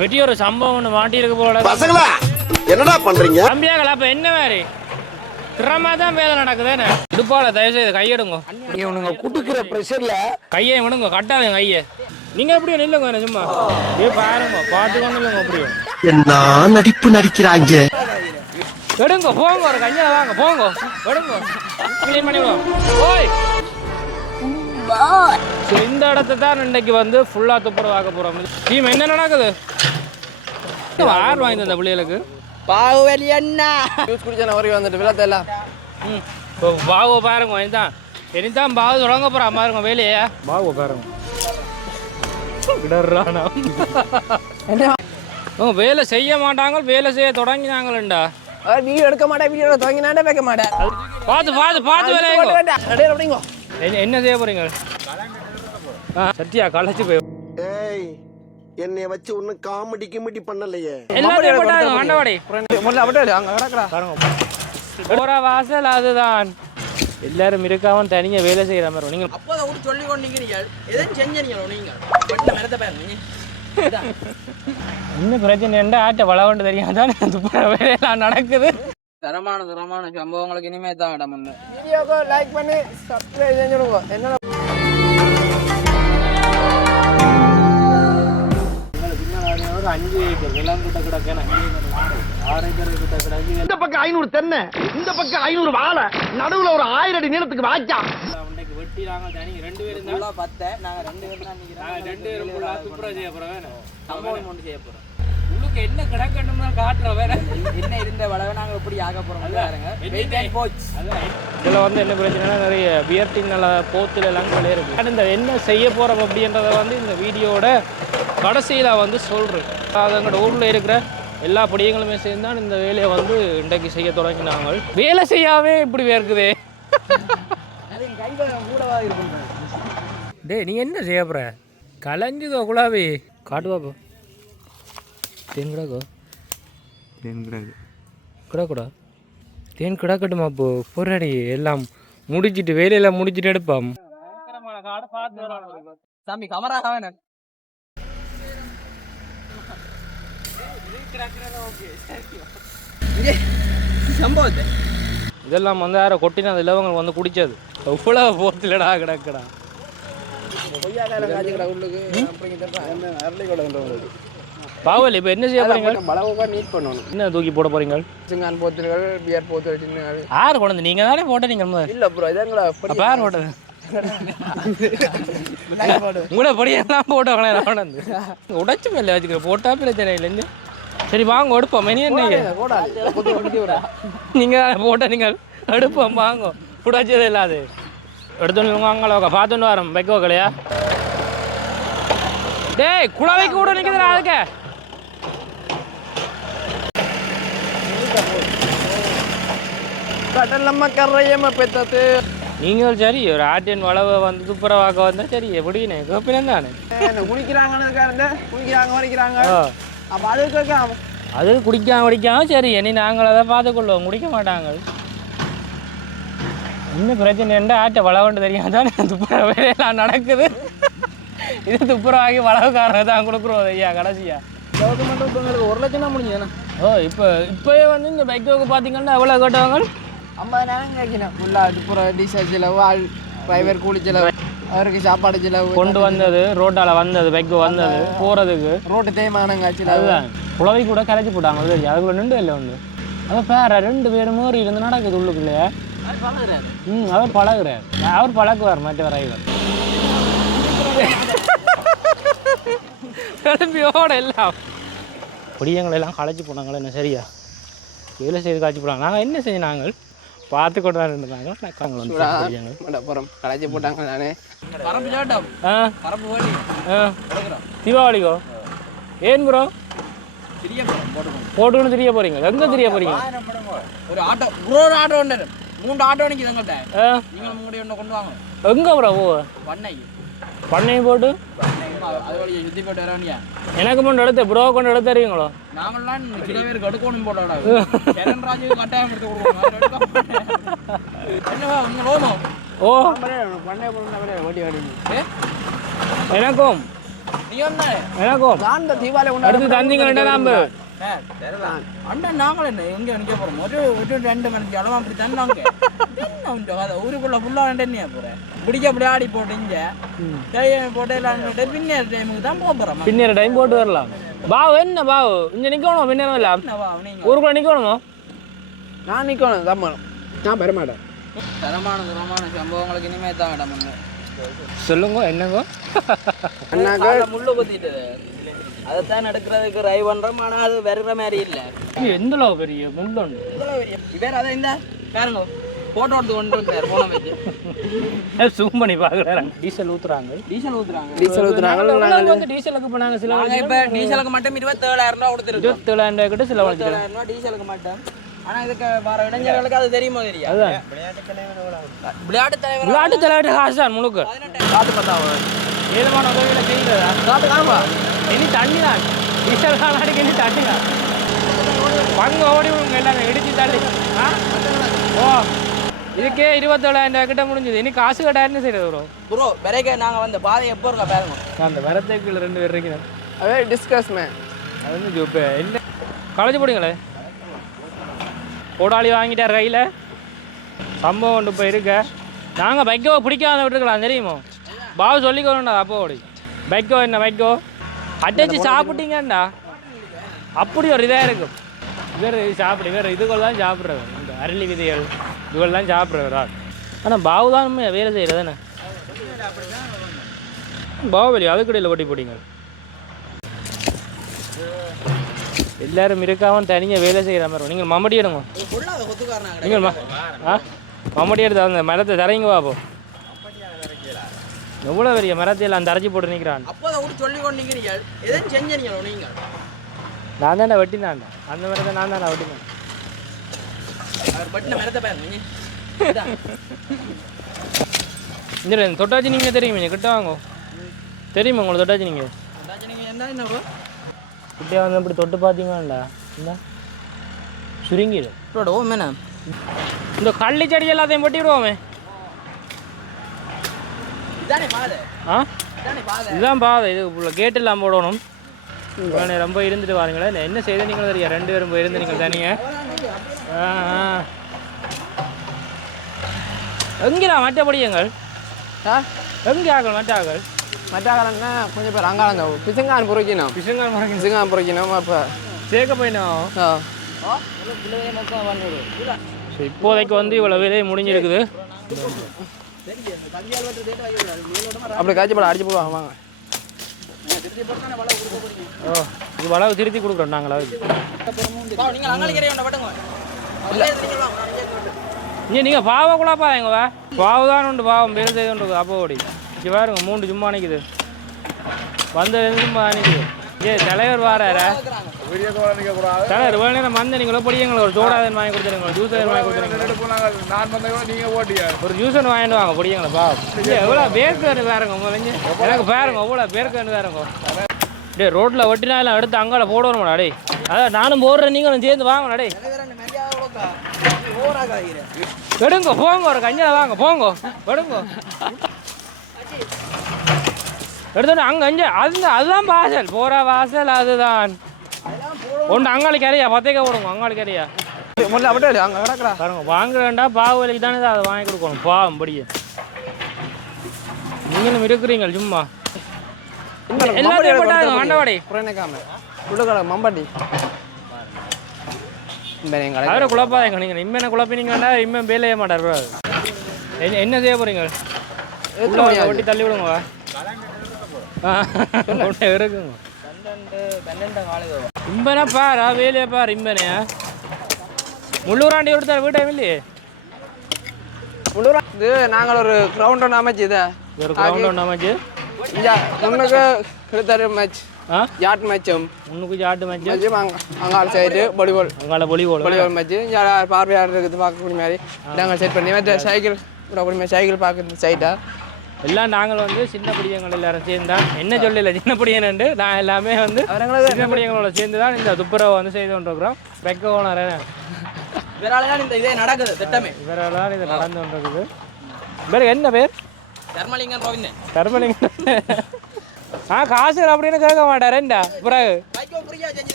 பெரிய ஒரு சம்பவம் ஒன்று மாட்டியிருக்கு போல. பசங்களா என்னடா பண்றீங்க? தம்பியாங்களா அப்ப என்ன மாதிரி திறமா தான் வேலை நடக்குதுன்னு இடுப்பால தயவு செய்து கையெடுங்க. இவனுங்க குடுக்குற பிரஷர்ல கையை விடுங்க, கட்டாத கையை. நீங்க அப்படியே நில்லுங்க, என்ன சும்மா பாருங்க, பார்த்துக்கொண்டு இல்லைங்க. அப்படியே என்ன நடிப்பு நடிக்கிறாங்க. எடுங்க, போங்க, ஒரு கையா வாங்க, போங்க, எடுங்க, கிளீன் பண்ணிக்கோ. ஓய், இந்த இடத்த தான் இன்னைக்கு வந்து ஃபுல்லா துப்புரவாக்க போறோம். டீம் என்ன நடக்குது? ஆறு வாங்கி அந்த பிள்ளைகளுக்கு பாகுவலி அண்ணா ஜூஸ் குடிச்சா நான் வந்துட்டு விழாத்தெல்லாம். பாவோ பாருங்க, இனிதான் பாவு தொடங்க போறான் பாருங்க வேலையே. பாவோ பாருங்க வேலை செய்ய மாட்டாங்க, வேலை செய்ய தொடங்கினாங்களா. வீடியோ எடுக்க மாட்டேன், வீடியோ தொடங்கினாண்டே வைக்க மாட்டேன். பார்த்து பார்த்து பார்த்து வேலைங்க என்ன செய்ய போறீங்க? சத்தியா களைச்சு போய் என்னைய வச்சு ஒன்னும் காமெடி கிமெடி பண்ணலையே. எல்லாத்தையும் போட்டாங்க மண்டவாடி அங்க போற வாசல் அதுதான். எல்லாரும் இருக்காம தனியா வேலை செய்யற மாதிரி நீங்க அப்பதான் சொல்லி கொண்டீங்க. எதுவும் செஞ்சீங்க நீங்க மரத்தை பாருங்க. இன்னும் பிரச்சனை என்ன ஆட்ட வளவண்டு தெரியாதான் துப்புற வேலையெல்லாம் நடக்குது. தரமான சம்பவங்களுக்கு இனிமே தான் இடம். வீடியோக்கு லைக் பண்ணி சப்ஸ்கிரைப் செஞ்சுடுங்க. என்ன ஒரு 5 ஏக்கர் நிலம் கிட்ட கிடக்கு, 6 ஏக்கர் கிட்ட கிடக்கு. இந்த பக்கம் 500 தென்னை, இந்த பக்கம் 500 வாழை, நடுவுல ஒரு 1000 அடி நீளத்துக்கு வாய்க்கா. அவனுக்கு வெட்டி நாங்க தனி 2 பேரும் தான் 10. நாங்க 2 பேரும் தான் நிக்கிறோம். 2 பேரும் ஃபுல்லா துப்புர செய்ய போறோம். சம்பவம் ஒன்று செய்ய போறோம். உங்களுக்கு என்ன கிடக்கணும்னு காட்டுற வேற என்ன இருந்த வளவை நாங்க எப்படி ஆக போறோம் பாருங்க. Wait and watch. இதுல வந்து என்ன பிரச்சனைனா நிறைய பியர்டின்ல போத்துல எல்லாம் கொலை இருக்கு. இந்த என்ன செய்ய போறோம் அப்படின்றத வந்து இந்த வீடியோட கடைசியில வந்து சொல்றேன். அதங்கட ஊர்ல இருக்கிற எல்லா படியங்களுமே சேர்ந்தான் இந்த வேலையை வந்து இன்றைக்கு செய்ய தொடங்கினாங்க. வேலை செய்யாவே இப்படி வேர்க்குதே. டே நீ என்ன செய்ய போற? கலைஞ்சுதோ குழாவி காட்டுவாப்போ. தேன் கிடாக்கோ? தேன் கிடாக்கு கிடாக்கூடா? தேன் கிடாக்கட்டுமா? அப்போ பொறடி எல்லாம் முடிச்சிட்டு வேலையெல்லாம் முடிச்சுட்டு எடுப்பாம். சாமி கமராக வேணும். இதெல்லாம் வந்து யாரை கொட்டினது இல்லை, அவங்க வந்து குடிச்சது. எவ்வளோ போத்துலடா கிடக்குடா. பாவல் இப்போ என்ன செய்ய போறீங்க? நீட் பண்ணணும். என்ன தூக்கி போட போறீங்க? சிங்கான் போத்துகள், பியர் போத்துகள், சின்ன யார் கொண்டு நீங்க தானே போட்டீங்க? இல்ல ப்ரோ, இதங்களா யார் போட்டது? உங்களை படியெல்லாம் போட்டவங்களே வந்து உடைச்சு மேலே வச்சுக்கிற போட்டா பிரச்சனை இல்லைங்க. சரி வாங்க எடுப்போம். மெனி என்ன நீங்க போட்ட நீங்கள் எடுப்போம் வாங்க. உடைச்சது இல்லாது எடுத்து வாங்க பார்த்துட்டு வரோம். வைக்க வைக்கலையா? டேய் குழவைக்கு கூட நிற்குதுடா. அதுக்கு கடல் நம்ம கரையம பெத்தது. நீங்கள் சரி ஒரு ஆட்டின் வளவை வந்து துப்புரவாக்க வந்தா சரி எப்படின்னு கோப்பினம் தானே குடிக்கிறாங்க. அப்ப அது கேட்காம அது குடிக்காம சரி இனி நாங்கள் அதை பார்த்துக்கொள்வோம். குடிக்க மாட்டாங்க. இன்னும் பிரச்சனை என்ன ஆட்டை வளவண்டு தெரியாதானே துப்புர வேலையெல்லாம் நடக்குது. இது துப்புரவாகி வளவுக்காரங்க தான் கொடுக்குறோம் ஐயா கடைசியா. கவர்மெண்ட் இப்போ உங்களுக்கு 1 லட்சம் தான் முடிஞ்சதுண்ணா. இப்போவே வந்து இந்த பைக்கோக்கு பார்த்தீங்கன்னா எவ்வளோ கேட்டவங்க? 50,000 கேட்கணும். ஃபுல்லா துப்புரம், டீசல் செலவு, ஆள் டிரைவர் கூலி செலவு, அவருக்கு சாப்பாடு செலவு கொண்டு வந்தது, ரோட்டால வந்தது, பைக்கு வந்தது, போகிறதுக்கு ரோட்டு தேய்மானங்க செலவு. அதுதான் குழவை கூட கரைச்சி போட்டாங்க. அதுக்குள்ள நின்று இல்லை வந்து அதை பேர 2 பேரும் மாறி இருந்து நடக்குது உள்ளுக்குள்ளே. அவர் பழகுறார். அவர் பழக்குவார் மற்ற வரைவர் கிளம்பியோட எல்லாம் பொடியங்களெல்லாம் களைச்சி போனாங்களே. என்ன சரியா வேலை செய்து காய்ச்சி போனாங்க. நாங்கள் என்ன செஞ்சு நாங்கள் பார்த்து கொண்டு தான் இருந்தாங்க. களைச்சி போட்டாங்க. நானே தீபாவளிக்கோ ஏன் ப்ரோ போட்டுன்னு தெரிய போறீங்க? எங்க தெரிய போறீங்க? ஒரு ஆட்டோ, ஆட்டோ 3 ஆட்டோ நிற்குது எங்கள்கிட்ட. நீங்கள் முன்னாடி ஒன்று கொண்டு வாங்க. எங்க ப்ரோ? பண்ணை போட்டு அது வழியை சுற்றி போட்டு வரவனியா எனக்கு மட்டும் எடுத்து ப்ரோ கொண்டு எடுத்து தருவீங்களோ? நாங்கள்லாம் சில பேருக்கு எடுக்கணும் போட்டோட ராஜு கட்டாயம் எடுத்து கொடுக்கணும். என்னவா உங்களோமோ? ஓ பண்ணை போட்டு ஓட்டி வாடி எனக்கும் நீ ஒண்ணு எனக்கும் நான் இந்த தீபாவளி கொண்டாட அடுத்து தந்திங்க வேண்டாம் நாம அண்ணா நாங்களும் என்ன எங்க நிக்க போறோம் ஒரு 2 மணிக்கு அளவு அப்படி தந்தாங்க ஊருக்குள்ள ஃபுல்லா வேண்டியா போறேன் பிடிக்க அப்படி ஆடி போட்டீங்க போட்டு எல்லாம் பின்னேற டைமுக்கு தான் போறோம் பின்னேற டைம் போட்டு வரலாம் பாவு என்ன பாவு இங்க நிக்கணும் பின்னேற இல்ல ஊருக்குள்ள நிக்கணுமோ நான் நிக்கணும் தான் நான் பெறமாட்டேன் தரமான சம்பவங்களுக்கு இனிமே தான் இடம் சொல்லுங்க என்னங்க அண்ணாக்கு முள்ளு குத்திட்டு அதைத்தான் எடுக்கிறதுக்கு ட்ரை பண்றோம் ஆனா அது வருகிற மாதிரி இல்ல எந்த பெரிய முள்ளு வேற அதை இந்த பாருங்க போட்டோ எடுத்து கொண்டு வந்தார் போன வச்சு ஜூம் பண்ணி பாக்குறாங்க டீசல் ஊத்துறாங்க டீசல் ஊத்துறாங்க வந்து டீசலுக்கு போனாங்க சில இப்ப டீசலுக்கு மட்டும் 27000 ரூபாய் கொடுத்துருக்கோம் 27000 கிட்ட சில 27000 ரூபாய் டீசலுக்கு மட்டும் ஆனா இதுக்கு வர இளைஞர்களுக்கு அது தெரியுமோ தெரியாது விளையாட்டு தலைவர் ஹாசான் முழுக்க காத்து பார்த்தாவ ஏதமான உதவியில செய்யுங்களா காத்து காணுமா இனி தண்ணி தான் டீசல் காலாடிக்கு இனி தண்ணி தான் பங்கு ஓடி விடுங்க எல்லாரும் இடிச்சு தள்ளி ஓ இதுக்கே 27000 கிட்ட முடிஞ்சது இனி காசு கட்டாயிரம் செய்யறது வரும் ப்ரோ பிறகு நாங்க வந்து பாதை எப்போ இருக்கா பாருங்க அந்த வரத்தைக்குள்ள 2 பேர் இருக்கிறேன் அதே டிஸ்கஸ் மேன் அது வந்து இப்போ என்ன காலேஜ் போடுங்களே கோடாளி வாங்கிட்டார் கையில் சம்பவம் ஒன்று இப்போ இருக்க நாங்கள் பைக்கோ பிடிக்காத விட்டுருக்கலாம் தெரியுமோ பாவு சொல்லிக்கோண்டா அப்போ ஓடி பைக்கோ என்ன பைக்கோ அட்டச்சு சாப்பிட்டீங்கண்டா அப்படி ஒரு இதாக இருக்கும் வேறு சாப்பிடு வேறு இதுகள் தான் சாப்பிட்றது இந்த அரளி விதைகள் இதுகள் தான் சாப்பிட்றது ஆள் ஆனால் பாவு தான் வேலை செய்கிறது தானே பாகுபலி அதுக்கடையில் ஓட்டி போட்டிங்க எல்லாரும் இருக்காமல் தனியாக வேலை செய்கிற மாதிரி நீங்கள் மம்மடி எடுங்க நீங்கள் மம்மடி எடுத்து அந்த மரத்தை தரைங்க பாப்போ எவ்வளோ பெரிய மரத்தையில் அந்த அரைச்சி போட்டு நிற்கிறான் நான் தானே வெட்டினான்டா அந்த மரத்தை நான் தானே வெட்டினேன் இந்த தொட்டாச்சி நீங்கள் தெரியுமா கிட்ட வாங்க தெரியுமா உங்களுக்கு தொட்டாச்சி நீங்கள் கிட்டே வந்து அப்படி தொட்டு பார்த்தீங்களாண்டா என்ன சுருங்கிடும் இந்த கள்ளி செடி எல்லாத்தையும் பொட்டிடுவோமே ஆ இதுதான் பாதை இது கேட் எல்லாம் போடணும் ரொம்ப இருந்துட்டு வாருங்களேன் இல்லை என்ன செய்த நீங்களும் தெரியா 2 பேரும் போய் இருந்து நீங்கள் தனிங்க எங்கேடா மற்றபடியங்கள் எங்கே ஆகல் மற்றாக்கள் மற்றாங்க கொஞ்சம் பேர் அங்காளங்க பிசங்கான் புரிக்கணும் பிசங்கான் புரிக்கணும் அப்போ சேர்க்க போயினோம் இப்போதைக்கு வந்து இவ்வளோ வேலையை முடிஞ்சிருக்குது அப்படி காய்ச்சி படம் அடிச்சு போடுவாங்க வாங்க ஓ இது வளவு திருத்தி கொடுக்குறோம் நாங்களா நீங்கள் பாவை கூடப்பா எங்க பாவு தான் உண்டு பாவம் பேர் செய்து உண்டு அப்போ ஓடி இங்கே பாருங்க 3 சும்மா நிற்குது வந்து சும்மா நிற்குது தலைவர் வாராரா தலைவர் வேணும் நேரம் வந்து நீங்களோ படியுங்களா ஒரு சோடாதன் வாங்கி கொடுத்துருங்க ஜூஸ் வாங்கி கொடுத்துருங்க ஒரு ஜூஸன் வாங்கிட்டு வாங்க படியுங்களா பாவம் எவ்வளோ பேருக்கு வேறுங்க உங்க எனக்கு பாருங்க எவ்வளோ பேருக்கு வேறுங்க டே ரோட்டில் ஒட்டினாலும் எடுத்து அங்கால போடணும்டா டே அதான் நானும் போடுறேன் நீங்களும் சேர்ந்து வாங்கடா டே எடுங்க போங்க ஒரு கஞ்சா வாங்க போங்க எடுங்க எடுத்தோட அங்கே அஞ்சு அதுதான் வாசல் போகிற வாசல் அதுதான் ஒன்று அங்காளி கரையா 10 போடுங்க அங்காளி கரையா முதல்ல அப்படியே அங்கே கிடக்குறா பாருங்க வாங்குறேன்டா பாவு வலிக்கு தானே அதை வாங்கி கொடுக்கணும் பாவம் படியே நீங்களும் இருக்கிறீங்க சும்மா எல்லாத்தையும் போட்டாங்க மண்டவாடி புறநேக்காம உள்ளுக்கடை மம்பாட்டி அவரை குழப்பாதீங்க நீங்கள் இம்மனை குழப்பினீங்கன்னா இம்மன் வேலையே மாட்டார் என்ன செய்ய போகிறீங்க ஒட்டி தள்ளி விடுங்க இருக்குங்க இம்பனை பாரா வேலையை பாரு இம்பனையா முள்ளூராண்டி கொடுத்தாரு வீட்டையும் இல்லையே முள்ளூரா இது நாங்கள் ஒரு கிரவுண்ட் ஒன்று அமைச்சு இதை ஒரு கிரவுண்ட் ஒன்று அமைச்சு முன்னுக்கு கிட்டத்தட்ட மேட்ச் யாட் மேட்சும் முன்னுக்கு யாட்டு மேட்ச் அங்கால சைடு வாலிபால் அங்கால வாலிபால் மேட்ச் பார்வையாளர் இருக்குது பார்க்கக்கூடிய மாதிரி நாங்கள் செட் பண்ணி சைக்கிள் விடக்கூடிய சைக்கிள் பார்க்குறது சைட்டா எல்லாம் நாங்கள் வந்து சின்ன பிடியங்கள் எல்லாரும் சேர்ந்து தான் என்ன சொல்லல சின்ன பிடியன்னு நான் எல்லாமே வந்து சின்ன பிடியங்களோட சேர்ந்து தான் இந்த துப்புரவை வந்து செய்து கொண்டிருக்கிறோம் வெக்க ஓனர் இவரால் தான் இந்த இதே நடக்குது திட்டமே இவரால் தான் இது நடந்து கொண்டிருக்குது பேர் என்ன பேர் தர்மலிங்கம் கோவிந்தன் தர்மலிங்கம் காசு அப்படின்னு கேட்க மாட்டாரேண்டா பிறகு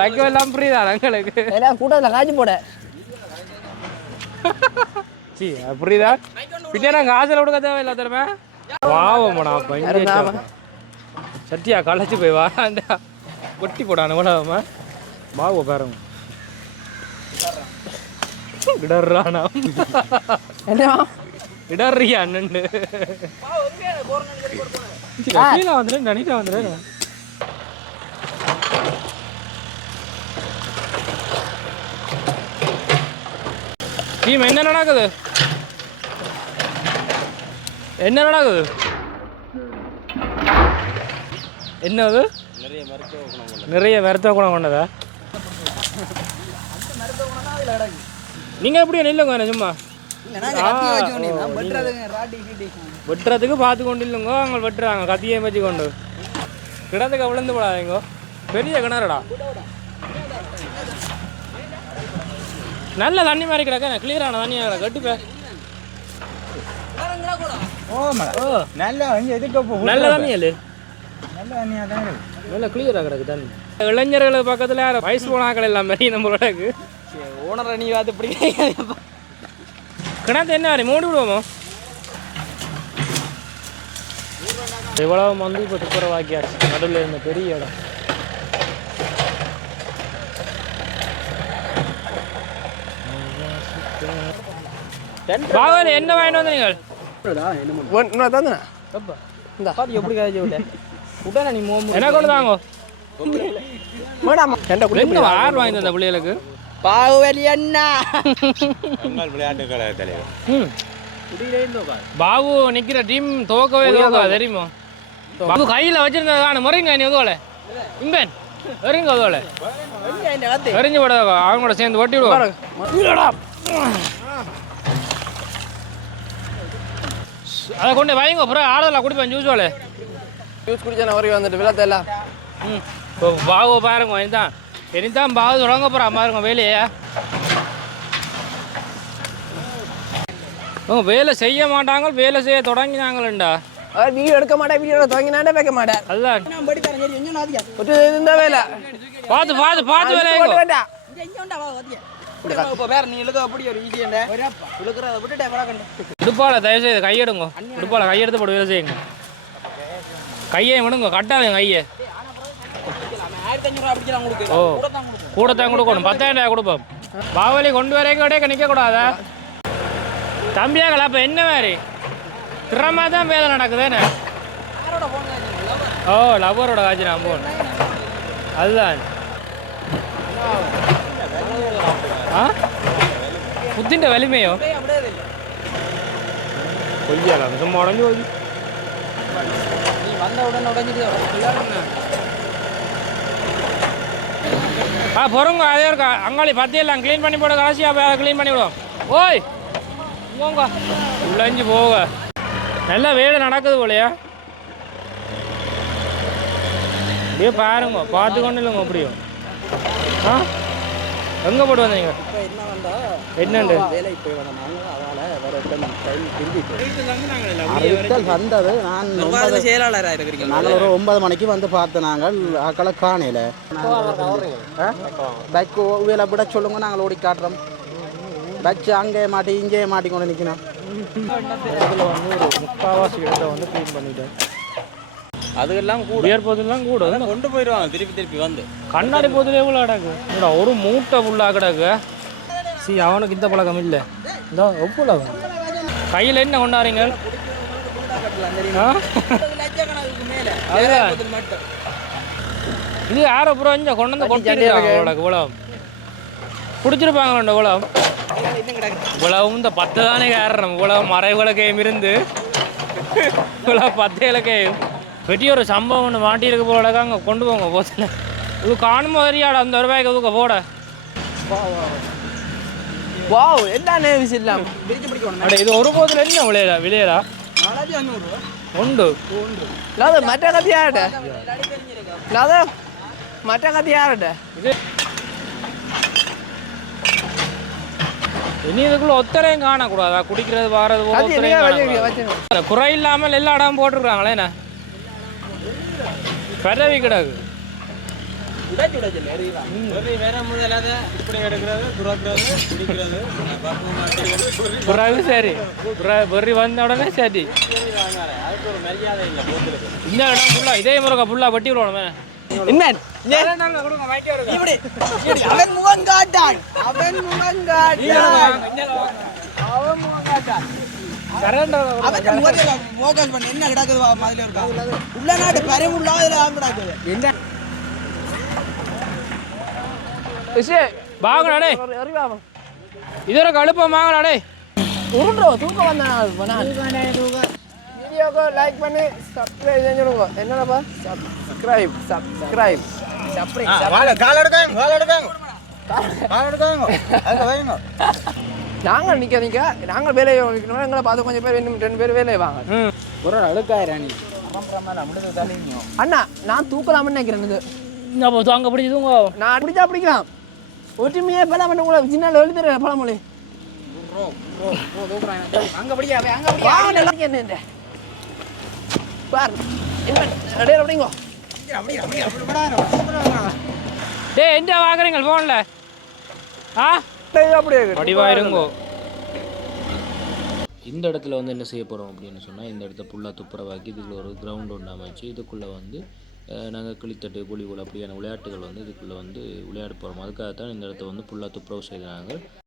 வைக்க எல்லாம் புரியுதா எங்களுக்கு எல்லாம் கூட்டத்தில் காய்ச்சி போட சி புரியுதா பின்ன நான் காசில் கொடுக்க தேவையில்லை தருமே வாவம்டா பயங்கர சத்தியா களைச்சு போய் வாண்டா கொட்டி போடான எவ்வளோமா வாவ பாருங்க இடர்றானா என்ன இடர்றியா அண்ணன் கீழே வந்துடுறேன் நனிட்டா வந்துடுறேன் டீம் என்ன நடக்குது என்ன நடக்குது என்னது நிறைய மருத்துவ குணம் கொண்டதா நீங்கள் எப்படி நில்லுங்க என்ன சும்மா வெட்டுறதுக்கு பார்த்து கொண்டு இல்லைங்கோ அவங்க வெட்டுறாங்க கத்தியை வச்சு கொண்டு கிணத்துக்கு விழுந்து போடாதீங்கோ பெரிய கிணறுடா நல்ல தண்ணி மாதிரி கிடக்க கிளியரான தண்ணியாக கிடக்கு கட்டுப்பேன் நல்ல தண்ணி இல்லை நல்ல கிளியராக கிடக்கு தண்ணி இளைஞர்கள் பக்கத்தில் யாரும் வயசு போனாக்கள் எல்லாம் மாதிரி நம்மளோட ஓனர் நீ அது இப்படி கிணத்து என்ன மாதிரி மூடி விடுவோமோ இவ்வளவு வந்து இப்போ துப்புரவாக்கியாச்சு நடுவில் இருந்த பெரிய இடம் பாகவலி என்ன வாங்கிட்டு வந்து நீங்கள் எப்படி காய்ச்சி விட்ட உடனே நீ மோம்பு என்ன கொண்டு தாங்க மேடம் ரெண்டு ஆறு வாங்கி தந்த பிள்ளைகளுக்கு பாகுவலி அண்ணா பாபு நிக்கிற டீம் துவக்கவே துவக்கா தெரியுமா பாபு கையில் வச்சிருந்தது முறைங்க நீ உதவலை இம்பேன் வெறிங்க உதவலை வெறிஞ்சு போட அவங்க கூட சேர்ந்து ஒட்டி விடுவோம் அதை கொண்டு வாங்க அப்புறம் ஆடலாம் குடிப்பேன் ஜூஸ் வாழை ஜூஸ் குடிச்சா வரைக்கும் வந்துட்டு விழாத்த எல்லாம் இப்போ பாவு பாருங்க இனிதான் பாவு தொடங்க போகிறான் பாருங்க வேலையா வேலை செய்ய மாட்டாங்க வேலை செய்ய தொடங்கினாங்களா வீடியோ எடுக்க மாட்டேன் வீடியோ தொடங்கினாண்டே வைக்க மாட்டேன் அதுதான் இந்த வேலை பார்த்து பார்த்து பார்த்து வேலை இடுப்பால தயவு செய்து கையெடுங்க இடுப்பால கையெடுத்து போட்டு வேலை செய்யுங்க கையை விடுங்க கட்டாதுங்க கையை ஓ கூடத்தான் கொடுக்கணும் 10,000 கொடுப்போம் பாவலி கொண்டு வரைக்கும் கிடைக்க நிற்கக்கூடாதா தம்பியாங்களா அப்போ என்ன மாதிரி திறமை தான் வேலை நடக்குதுன்னு ஓ லவ்வரோட காட்சி நான் போன் அதுதான் ஆ புத்தின்ற வலிமையோ கொய்யாலாம் சும்மா உடஞ்சி போய் பொறுங்க அதே இருக்கா அங்காளி பத்தியெல்லாம் க்ளீன் பண்ணி போட காசியா க்ளீன் பண்ணி விடுவோம் ஓய் போங்க உள்ளஞ்சு போக நல்லா வேலை நடக்குது போலையா அப்படியே பாருங்க பார்த்து கொண்டு இல்லைங்க அப்படியும் ஆ எங்கே போட்டு வந்தீங்க என்னண்டு வந்தது நான் செயலாளராக இருக்கிறீங்க நாங்கள் ஒரு 9 மணிக்கு வந்து பார்த்து நாங்கள் ஆக்களை காணையில் பைக் வேலை விட சொல்லுங்க நாங்கள் ஓடி காட்டுறோம் பைக் அங்கே மாட்டி இங்கே மாட்டிக்கொண்டு நிற்கணும் இதில் வந்து ஒரு முக்கால்வாசி இடத்தை வந்து க்ளீன் பண்ணிட்டேன் அதுக்கெல்லாம் கூட பியர் போதுலாம் கூட கொண்டு போயிடுவாங்க திருப்பி வந்து கண்ணாடி போதுல எவ்வளோ கிடக்கு ஒரு மூட்டை ஃபுல்லாக கிடக்கு சி அவனுக்கு இந்த பழக்கம் இல்லை இந்த எவ்வளோ கையில் என்ன கொண்டாடுறீங்க இது யாரோ அப்புறம் இங்கே கொண்டு வந்து கொட்டிருக்காங்க இவ்வளோ பிடிச்சிருப்பாங்களா இவ்வளோ இவ்வளவு இந்த 10 தானே ஏறுறோம் இவ்வளவு மறைவிளக்கையும் இருந்து இவ்வளோ 10 இலக்கையும் பெரிய ஒரு சம்பவம் ஒன்று மாட்டியிருக்கு போலக்கா அங்கே கொண்டு போங்க போதில் இது காணும் மாதிரியாடா அந்த ரூபாய்க்கு அதுக்கு போட வாவ் என்ன நேவிஸ் இல்லாம அட இது ஒரு போதில் என்ன விளையடா உண்டு இல்லாத மற்ற கத்தி யார்கிட்ட இல்லாத மற்ற கத்தி யார்கிட்ட இது இனி இதுக்குள்ள ஒத்தரையும் காணக்கூடாதா குடிக்கிறது வாரது குறை இல்லாமல் எல்லா இடமும் போட்டிருக்காங்களே என்ன பரவி கிடக்கு உடைச்சு உடைச்சு வேற முதலாத இப்படி எடுக்கிறது துறக்கிறது பிடிக்கிறது பிறகு சரி வெறி வந்த உடனே சரி அதுக்கு ஒரு மரியாதை இல்லை போத்துருக்கு இந்த இடம் ஃபுல்லாக இதே முருகா ஃபுல்லாக வெட்டி விடுவோமே இப்படி அவன் முகம் காட்டான் அவன் முகம் காட்டான் அவன் முகத்தை ஃபோக்கஸ் பண்ணி என்ன கிடக்குது மாதிரி இருக்கா உள்ள நாட்டு பரிவுள்ளா இதில் கிடக்குது வாங்கடா இது ஒரு கழுப்பம் வாங்கடா தூக்கம் வந்தான் வீடியோக்கு லைக் பண்ணி சப்ஸ்கிரைப் செஞ்சுடுங்க என்னடா சப்ஸ்கிரைப் நாங்கள் நிற்க நாங்கள் வேலையை வைக்கணும் எங்களை பார்த்து கொஞ்சம் பேர் இன்னும் 2 பேர் வேலையை வாங்க ஒரு அழுக்காயிராணி அண்ணா நான் தூக்கலாம்னு நினைக்கிறேன் இது அப்போ அங்கே பிடிச்சதுங்க நான் பிடிச்சா பிடிக்கலாம் ஒற்றுமையே பல பண்ண உங்களை சின்ன எழுதுற பழமொழி அங்க படியா என்ன பார் என்ன அப்படிங்கோ டேய் என்ன வாங்குறீங்க ஃபோனில் ஆ அப்படியே அடிவாயிருங்கோ இந்த இடத்துல வந்து என்ன செய்ய போகிறோம் அப்படின்னு சொன்னால் இந்த இடத்த ஃபுல்லாக துப்புரவாக்கி இதுக்குள்ள ஒரு கிரவுண்ட் ஒன்று அமைச்சு இதுக்குள்ளே வந்து நாங்கள் கிளித்தட்டு கோலிகோல் அப்படியான விளையாட்டுகள் வந்து இதுக்குள்ளே வந்து விளையாட போகிறோம் அதுக்காகத்தான் இந்த இடத்த வந்து ஃபுல்லாக துப்புரவு செய்தாங்க